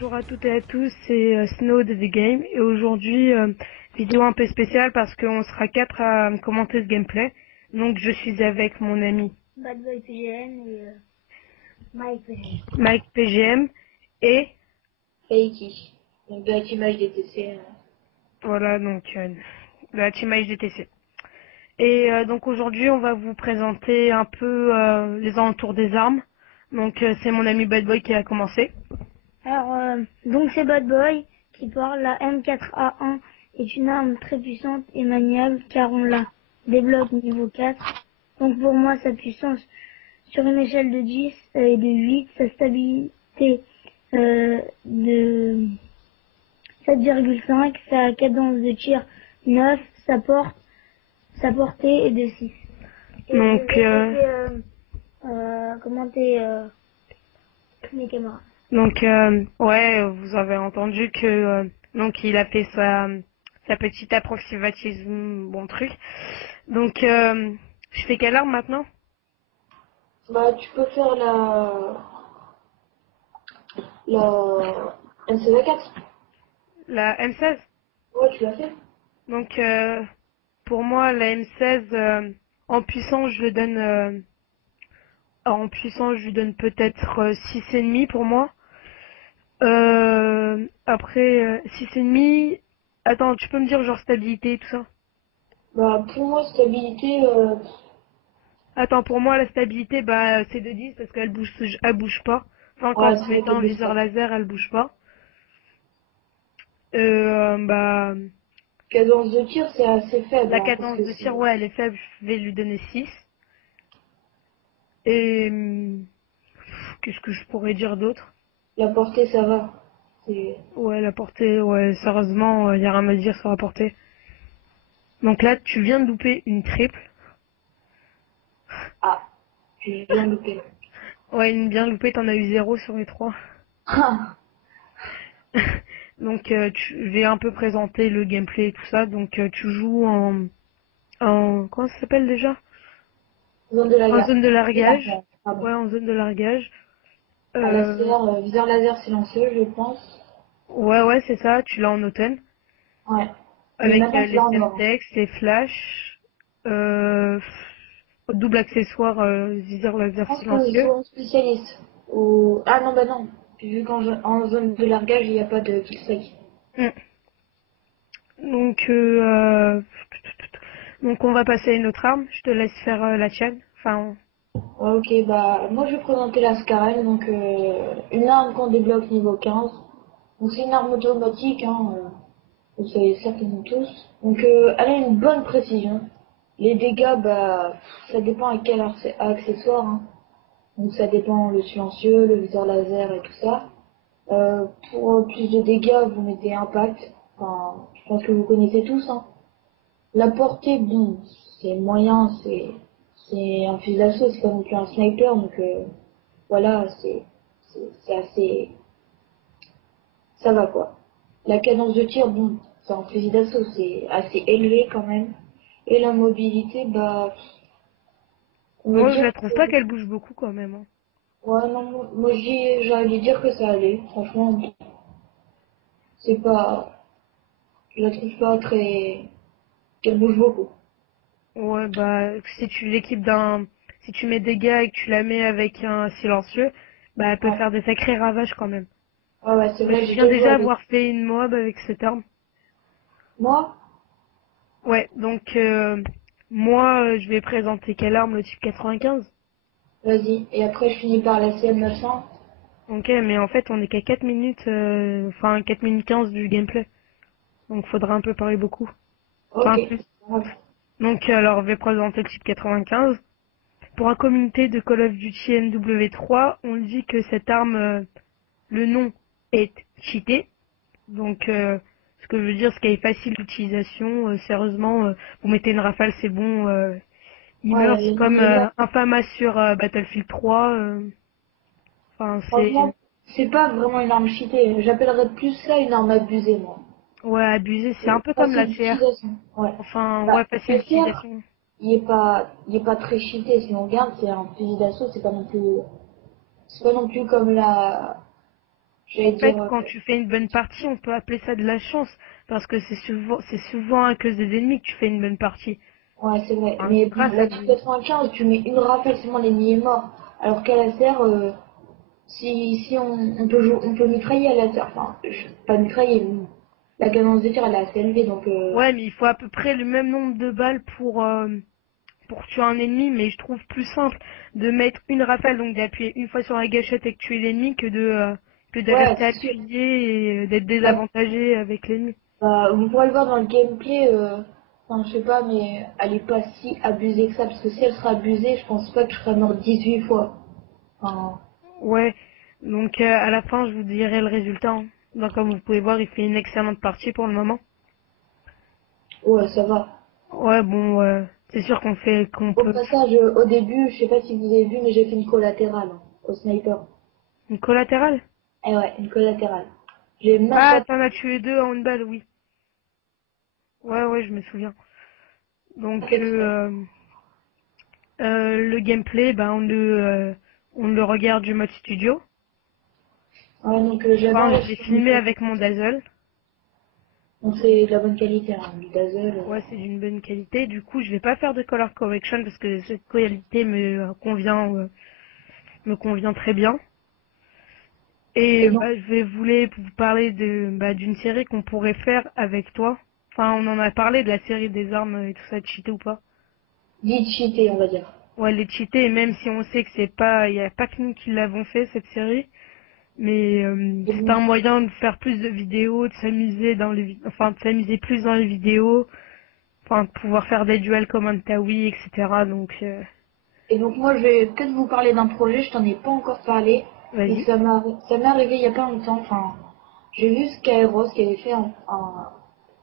Bonjour à toutes et à tous, c'est Snow de The Game et aujourd'hui vidéo un peu spéciale parce qu'on sera quatre à commenter ce gameplay. Donc je suis avec mon ami Bad Boy PGM et Mike PGM. Mike PGM et Fakey. Donc de la team HDTC. voilà donc de la team HDTC. Et donc aujourd'hui on va vous présenter un peu les alentours des armes. Donc c'est mon ami Bad Boy qui a commencé. Alors, donc c'est Bad Boy qui parle. La M4A1 est une arme très puissante et maniable car on la débloque niveau 4. Donc pour moi, sa puissance sur une échelle de 10 et de 8, sa stabilité de 7,5, sa cadence de tir 9, sa portée est de 6. Et Donc je vais laisser, commenter mes camarades. Donc ouais, vous avez entendu que donc il a fait sa petite approximatisme, bon truc. Donc je fais quelle arme maintenant? Bah tu peux faire la MCV4. La M16. Ouais, tu l'as fait. Donc pour moi la M16 en puissance je le donne en puissance je lui donne peut-être 6,5 pour moi. Après 6,5. Attends, tu peux me dire genre stabilité et tout ça? Bah pour moi stabilité, Attends, pour moi, la stabilité, bah, c'est de 10 parce elle bouge pas. Enfin, quand ouais, vous c'est vrai mettez qu'elle un bouge viseur pas. laser, elle bouge pas. Bah, Cadence de tir c'est assez faible la hein, parce cadence que de tir, c'est. ouais, elle est faible, je vais lui donner 6. Et, qu'est-ce que je pourrais dire d'autre? La portée ça va. C'est. Ouais, la portée, ouais, sérieusement, y a rien à dire sur la portée. Donc là, tu viens de louper une triple. Ah, tu viens de louper. Ouais, une bien loupée, t'en as eu 0 sur les 3. Ah, Donc, je vais un peu présenter le gameplay et tout ça. Donc, tu joues comment ça s'appelle déjà? zone de En la zone de largage. largage, pardon. Ouais, en zone de largage. À laser, viseur laser silencieux je pense. Ouais, c'est ça, tu l'as en automne. Ouais. Mais Avec maintenant tu les l'as en or, hein. Semtex, les flash, double accessoire, viseur Je laser pense qu'il silencieux. faut un spécialiste. Ou... Ah non, bah non. Vu qu'en zone de largage, il n'y a pas de kill-strike. Mm. Donc, donc on va passer à une autre arme. Je te laisse faire la tienne. Enfin, Ouais, ok, bah moi je vais présenter la Scarel, donc une arme qu'on débloque niveau 15. Donc c'est une arme automatique, hein, vous savez certainement tous. Donc elle a une bonne précision. Les dégâts, bah ça dépend à quel accessoire, hein. Donc ça dépend le silencieux, le viseur laser et tout ça. Pour plus de dégâts, vous mettez impact. Enfin, je pense que vous connaissez tous, hein. La portée, bon, c'est moyen, c'est un fusil d'assaut, c'est pas non plus un sniper, donc voilà, c'est assez, ça va quoi. La cadence de tir, bon, c'est un fusil d'assaut, c'est assez élevé quand même. Et la mobilité, bah, on va moi je dire la trouve que, pas qu'elle bouge beaucoup quand même, hein. ouais, non, moi j'allais lui dire que ça allait. Franchement, c'est pas, je la trouve pas très, qu'elle bouge beaucoup. Ouais, bah si tu mets des gars et que tu la mets avec un silencieux, bah elle peut Ouais, faire des sacrés ravages quand même. ouais, ouais, c'est Moi, vrai, je j'ai viens déjà joué déjà avec. avoir fait une mob avec cette arme. Moi, Ouais, donc moi, je vais présenter quelle arme, le type 95. vas-y. Et après, je finis par la CM900. Ok, mais en fait, on est qu'à 4 minutes, enfin 4 minutes 15 du gameplay. Donc faudra un peu parler beaucoup. Ok. Enfin plus. Grave. Donc alors, je vais présenter le type 95. Pour un communauté de Call of Duty MW3, on dit que cette arme, le nom est cheaté. Donc ce que je veux dire, c'est qu'elle est facile d'utilisation. Sérieusement, vous mettez une rafale, c'est bon. Il Ouais, meurt, c'est non, comme mais là, Infamous sur Battlefield 3. Enfin, c'est franchement, c'est pas vraiment une arme cheatée. J'appellerais plus ça une arme abusée, moi. ouais abusé. C'est un C'est peu comme la facile CR. d'utilisation. Ouais. Enfin, Bah, ouais, facile le tir, d'utilisation. il est pas très cheaté. Si on regarde, c'est un fusil d'assaut, c'est pas non plus comme la, J'allais En fait, dire, quand tu fais une bonne partie, on peut appeler ça de la chance, parce que c'est souvent à cause des ennemis que tu fais une bonne partie. ouais, c'est vrai. Enfin, Mais bon, grâce à la type des... 95, tu mets une rafale, seulement l'ennemi est mort. Alors qu'à la serre, si on peut jouer, on peut mitrailler à la serre. Enfin, pas mitrailler, mais la cadence de tir, elle est assez élevée, donc Ouais, mais il faut à peu près le même nombre de balles pour tuer un ennemi, mais je trouve plus simple de mettre une rafale, donc d'appuyer une fois sur la gâchette et de tuer l'ennemi que de ouais, rester c'est sûr. appuyé et d'être Bah, désavantagé avec l'ennemi. bah, vous pourrez le voir dans le gameplay, enfin, je sais pas, mais elle est pas si abusée que ça, parce que si elle sera abusée, je pense pas que je serais mort 18 fois. Enfin, Ouais, donc à la fin, je vous dirai le résultat, hein. Donc comme vous pouvez voir, il fait une excellente partie pour le moment. ouais, ça va. Ouais, bon, c'est sûr qu'on Au peut... passage, au début, je sais pas si vous avez vu, mais j'ai fait une collatérale, hein, au sniper. Une collatérale? Eh ouais, une collatérale. J'ai même Ah, pas... t'en as tué deux en une balle, oui. Ouais, ouais, je me souviens. Donc, fait exprès. le gameplay, ben, on le regarde du mode studio. Ouais, donc j'avais Enfin, je l'ai enregistré une filmé fois. avec mon Dazzle. Donc c'est de la bonne qualité, hein, du Dazzle. Ouais, c'est d'une bonne qualité. Du coup, je vais pas faire de color correction parce que cette qualité me convient très bien. Et Et donc, bah, voulais vous parler d'une série qu'on pourrait faire avec toi. Enfin, on en a parlé de la série des armes et tout ça, cheaté ou pas. vite cheaté, on va dire. Ouais, les cheatés, même si on sait que il y a pas que nous qui l'avons fait cette série, mais Et c'est bon, un moyen de faire plus de vidéos, de s'amuser enfin de s'amuser plus dans les vidéos, enfin de pouvoir faire des duels comme un Tawi, etc. Donc et donc moi, je vais peut-être vous parler d'un projet, je t'en ai pas encore parlé. Et vas-y. ça m'est arrivé il y a pas longtemps. Enfin, j'ai vu Skyros qui avait fait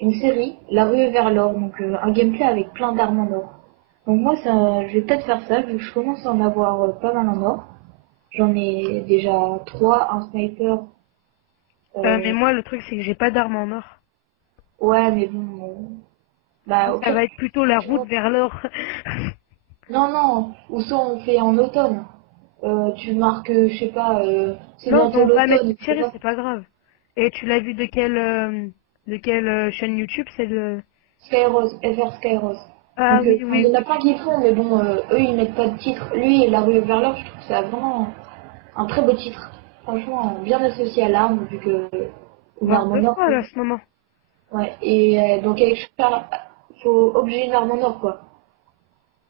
une série, La rue vers l'or, donc un gameplay avec plein d'armes en or. Donc moi, ça, je vais peut-être faire ça, vu que je commence à en avoir pas mal en or. J'en ai déjà trois, un sniper. Mais euh, moi le truc c'est que j'ai pas d'arme en or. ouais, mais bon, bah Donc au ça pire, va être plutôt la tu route vois. vers l'or. Non, non, ou ça on fait en automne. Tu marques, je sais pas, c'est Non, mais bientôt on va mettre l'automne, une etc. série, c'est pas grave. Et tu l'as vu de quelle chaîne YouTube? C'est le... Skyros, FR Skyros. Ah Donc, oui, enfin, il y oui, en a oui. plein qui font, mais bon, eux ils mettent pas de titre. Lui, La rue vers l'or, je trouve que c'est vraiment un très beau titre. Franchement, bien associé à l'arme, vu que une Bah, on arme peut en le or, faire quoi. là, à ce moment. Ouais, et donc avec Charles, faut obliger une arme en or, quoi.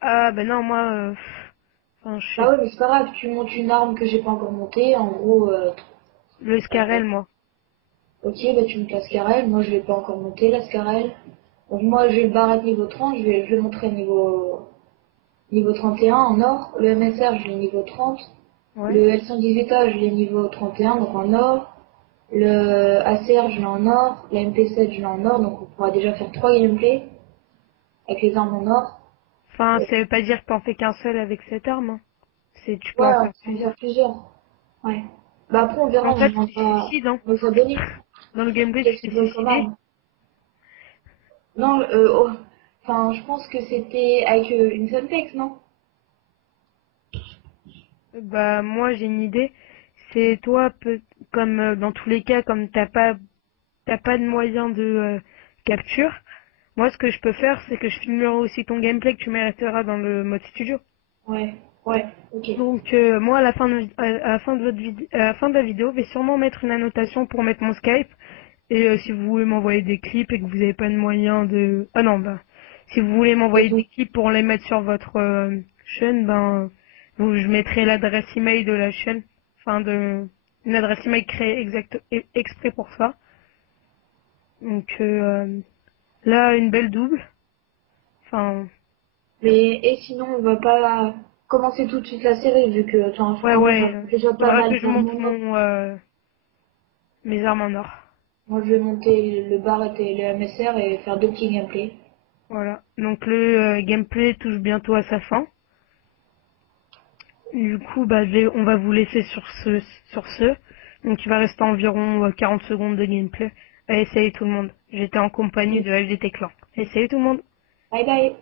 Ah, bah non, moi, enfin, je Bah sais, ouais, mais c'est pas grave, tu montes une arme que j'ai pas encore montée, en gros, le euh, Scarel, moi. ok, bah tu montes la Scarel, moi je l'ai pas encore monté la Scarel. Donc moi j'ai le barrette niveau 30, je vais montrer niveau 31 en or. Le MSR je l'ai niveau 30. Ouais. Le L118A je l'ai niveau 31, donc en or. Le ACR je l'ai en or. La MP7 je l'ai en or, donc on pourra déjà faire 3 gameplays avec les armes en or. Enfin, Euh, ça veut pas dire que t'en fais qu'un seul avec cette arme, hein. Tu peux ouais, en on faire peut en faire plusieurs. plusieurs. Ouais. Bah après on verra, En on fait, tu te demandera suicides, hein. nos abonnés. Dans le gameplay, tu Qu'est-ce t'es qu'ils veulent comme suicidé. arme? Non, enfin je pense que c'était avec une Suntex, non? Bah, moi, j'ai une idée. C'est toi, comme dans tous les cas, comme t'as pas de moyen de capture. Moi, ce que je peux faire, c'est que je filmerai aussi ton gameplay que tu mettras dans le mode studio. Ouais, ouais, ok. Donc, moi, à la fin de à la fin de la vidéo, je vais sûrement mettre une annotation pour mettre mon Skype. Et si vous voulez m'envoyer des clips et que vous n'avez pas de moyen de... Ah non, bah, si vous voulez Et m'envoyer tout. des clips pour les mettre sur votre chaîne, ben, je mettrai l'adresse email de la chaîne. Enfin, une adresse email créée exprès pour ça. Donc, là, une belle double. Enfin, Mais et sinon, on va pas commencer tout de suite la série, vu que ouais, en vrai, ouais, j'en ai déjà pas faudra mal que je monte d'armes. mes armes en or. Moi, je vais monter le Barrett et le MSR et faire deux petits gameplays. Voilà. Donc le gameplay touche bientôt à sa fin. Du coup, bah, on va vous laisser sur ce. Donc il va rester environ 40 secondes de gameplay. Allez, salut tout le monde. J'étais en compagnie de LGT Clan. Allez, salut tout le monde. Bye bye!